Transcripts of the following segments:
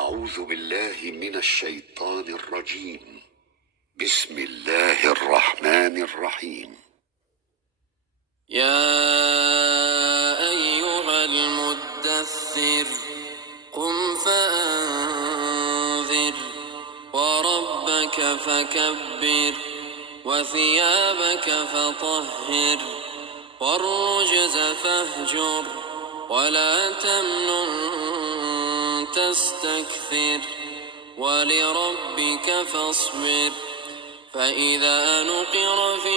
أعوذ بالله من الشيطان الرجيم. بسم الله الرحمن الرحيم. يا أيها المدثر قم فأنذر وربك فكبر وثيابك فطهر والرجز فاهجر ولا تمنن تستكثر ولربك فاصبر فإذا نقر في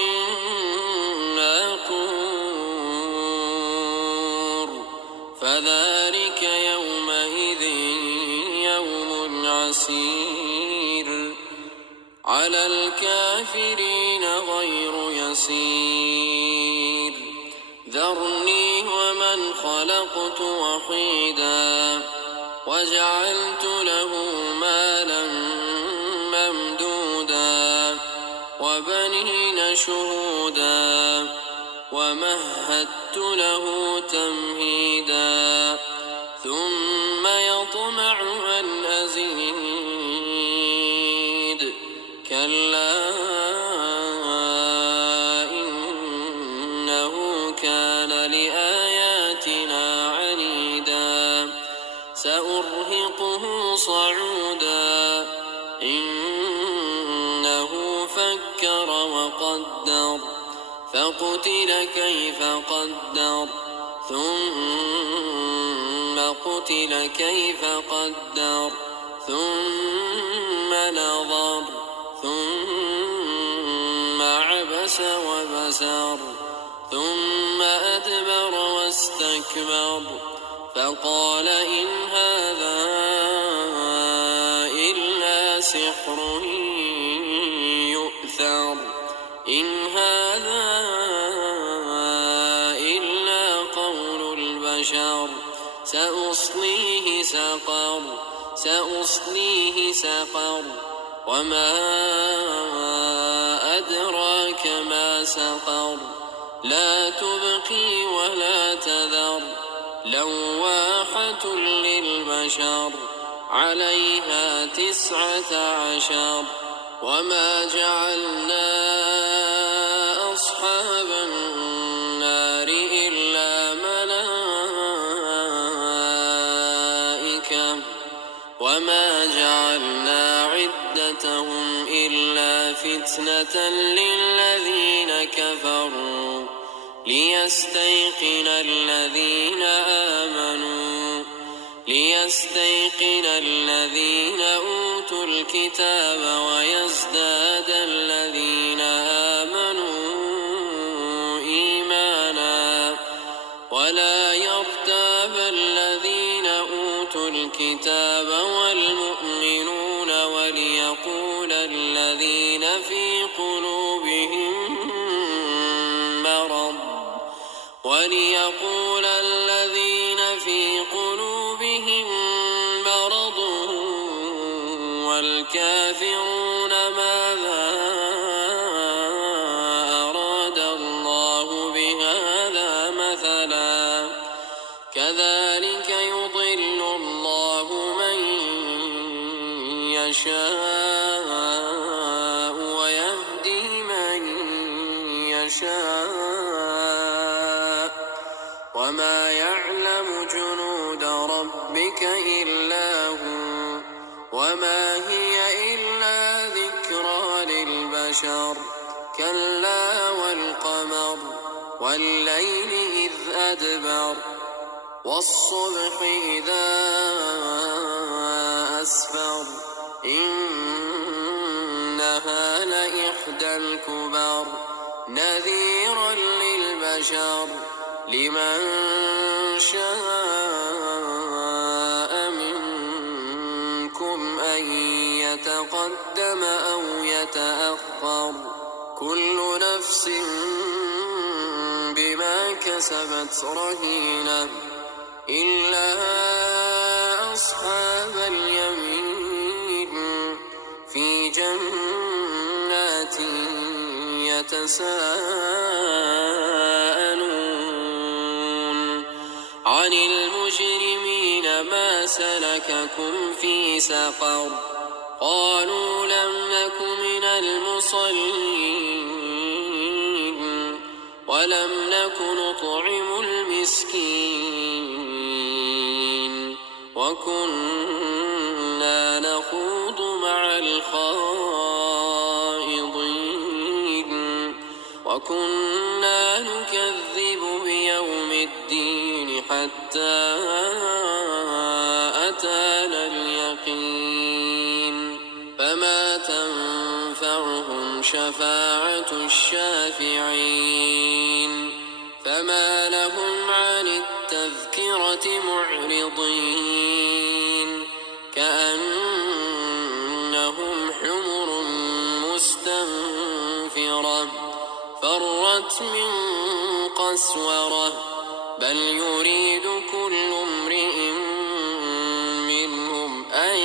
الناقور فذلك يومئذ يوم عسير على الكافرين غير يسير ذرني ومن خلقت وحيدا وجعلت له مالا ممدودا وبنين شهودا ومهدت له تمهيدا ثم يطمع أن أزيد كلا إنه كان لآياتنا عنيدا سأرهقه صعودا إنه فكر وقدر فقتل كيف قدر ثم قتل كيف قدر ثم نظر ثم عبس وبسر ثم أدبر واستكبر فقال إن هذا إلا سحر يؤثر إن هذا إلا قول البشر سأصليه سقر وما أدراك ما سقر لا تبقي ولا تذر لواحة للبشر عليها 19 وما جعلنا أصحاب النار إلا ملائكة وما جعلنا عدتهم إلا فتنة للذين كفروا ليستيقن الذين أوتوا الكتاب ويزداد الذين آمنوا إيمانا ولا يرتاب الذين أوتوا الكتاب والمؤمنون وليقول الذين في قلوبهم مرض والكافرون ماذا أراد الله بهذا مثلا كذلك يضل الله من يشاء ويهدي من يشاء وما يعلم جنود ربك إلا هو وما هي إلا ذكرى للبشر كلا والقمر والليل إذ أدبر والصبح إذا أسفر إنها لإحدى الكبر نذيرا للبشر لمن شاء منكم أن يتقدم أو يتأخر كل نفس بما كسبت رهينة إلا أصحاب اليمين في جنات يتساءلون عن المجرمين ما سلككم في سقر قالوا لم نك من المصلين ولم نك نطعم المسكين وكنا نخوض مع الخائضين وكنا نكذب بيوم الدين حتى أتانا اليقين فما تنفعهم شفاعة الشافعين فما لهم عن التذكرة معرضين كأنهم حمر مستنفرة فرت من قسورة بل يريد كل امرئ منهم أن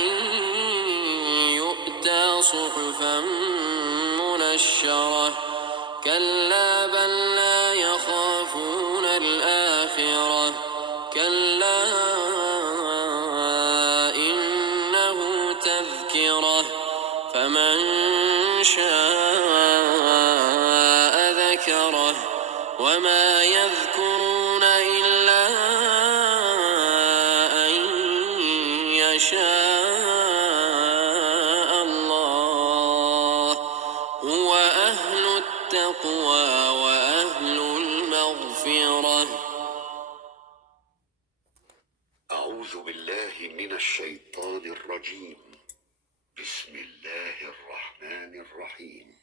يؤتى صحفا منشرة كلا بل لا يخافون الآخرة كلا إنه تذكرة فمن شاء ذكره وما يذكرون إلا أن يشاء الله هو أهل التقوى وأهل المغفرة. أعوذ بالله من الشيطان الرجيم. بسم الله الرحمن الرحيم.